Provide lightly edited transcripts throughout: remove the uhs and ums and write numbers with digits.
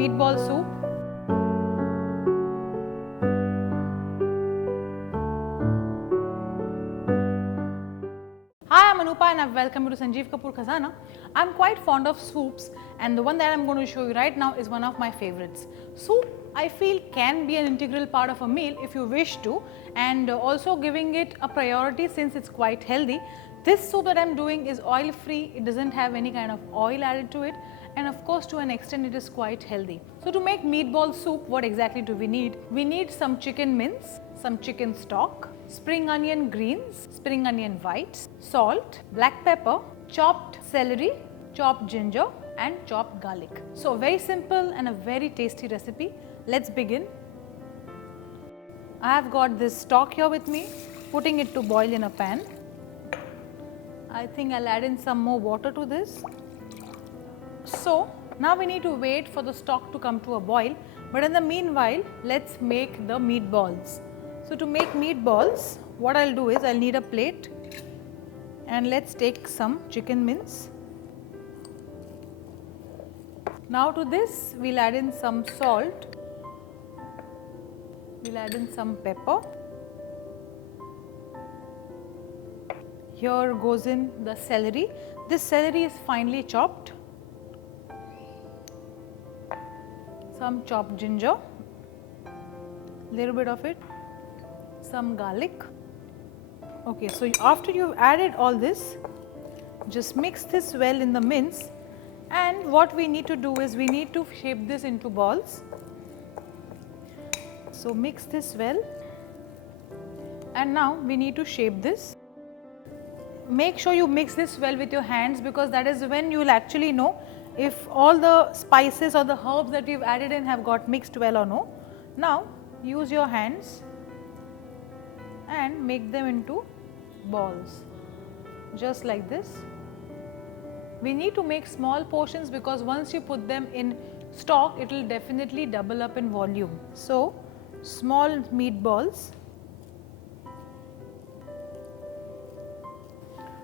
meatball soup. Hi, I'm Anupa and I've welcomed you to Sanjeev Kapoor Khazana. I'm quite fond of soups and the one that I'm going to show you right now is one of my favorites. Soup, I feel, can be an integral part of a meal if you wish to, and also giving it a priority since it's quite healthy. This soup that I'm doing is oil free, it doesn't have any kind of oil added to it, and of course to an extent it is quite healthy. So to make meatball soup, what exactly do we need? We need some chicken mince, some chicken stock, spring onion greens, spring onion whites, salt, black pepper, chopped celery, chopped ginger and chopped garlic. So a very simple and a very tasty recipe. Let's begin. I have got this stock here with me, putting it to boil in a pan. I think I'll add in some more water to this. So now we need to wait for the stock to come to a boil, but in the meanwhile let's make the meatballs. So to make meatballs, what I'll do is I'll need a plate and let's take some chicken mince. Now to this we'll add in some salt, we'll add in some pepper. Here goes in the celery. This celery is finely chopped. Some chopped ginger, little bit of it, some garlic. Okay, so after you've added all this, just mix this well in the mince, and what we need to do is we need to shape this into balls. So mix this well, and now we need to shape this. Make sure you mix this well with your hands, because that is when you will actually know if all the spices or the herbs that you've added in have got mixed well or no. Now use your hands and make them into balls, just like this. We need to make small portions because once you put them in stock, it will definitely double up in volume. So small meatballs.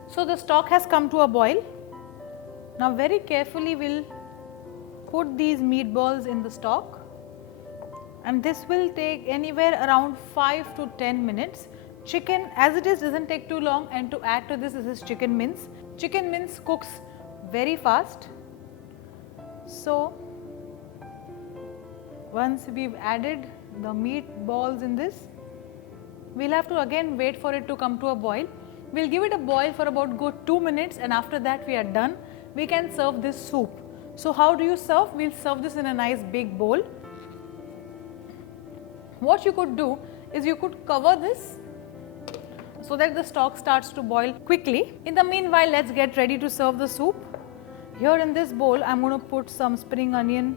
So the stock has come to a boil. Now very carefully we'll put these meatballs in the stock, and this will take anywhere around 5 to 10 minutes. Chicken as it is doesn't take too long, and to add to this, this is chicken mince. Chicken mince cooks very fast. So once we've added the meatballs in this, we'll have to again wait for it to come to a boil. We'll give it a boil for about good 2 minutes, and after that we are done. We can serve this soup. So how do you serve? We'll serve this in a nice big bowl. What you could do is you could cover this so that the stock starts to boil quickly. In the meanwhile, let's get ready to serve the soup. Here in this bowl, I'm going to put some spring onion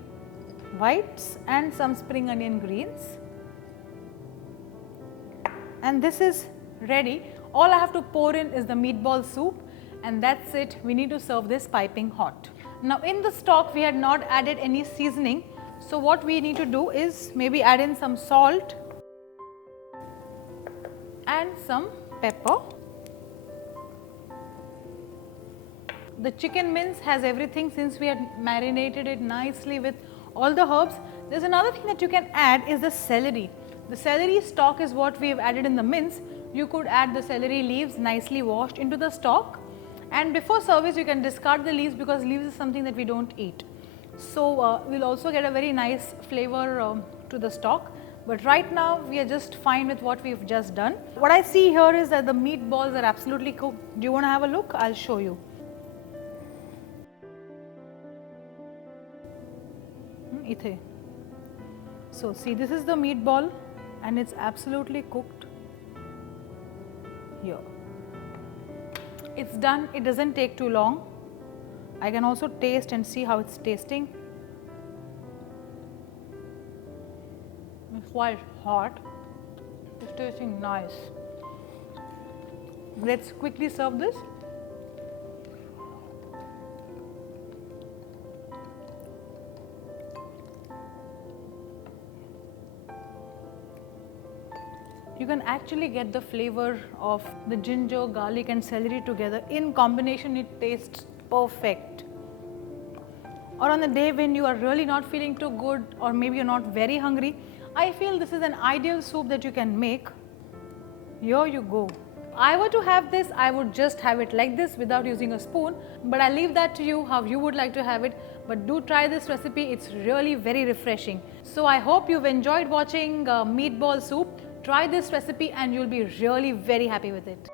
whites and some spring onion greens. And this is ready. All I have to pour in is the meatball soup, and that's it. We need to serve this piping hot. Now in the stock we had not added any seasoning, so what we need to do is maybe add in some salt and some pepper. The chicken mince has everything since we had marinated it nicely with all the herbs. There's another thing that you can add is the celery. The celery stock is what we have added in the mince. You could add the celery leaves nicely washed into the stock, and before service you can discard the leaves because leaves is something that we don't eat. So we'll also get a very nice flavor to the stock, but right now we are just fine with what we've just done. What I see here is that the meatballs are absolutely cooked. Do you want to have a look? I'll show you. So see, this is the meatball and it's absolutely cooked here. It's done. It doesn't take too long. I can also taste and see how it's tasting. It's quite hot. It's tasting nice. Let's quickly serve this. You can actually get the flavor of the ginger, garlic and celery together. In combination, it tastes perfect. or on the day when you are really not feeling too good, or maybe you're not very hungry, I feel this is an ideal soup that you can make. Here you go. I were to have this, I would just have it like this without using a spoon, but I leave that to you how you would like to have it. But do try this recipe, it's really very refreshing. So I hope you've enjoyed watching meatball soup. Try this recipe and you'll be really very happy with it.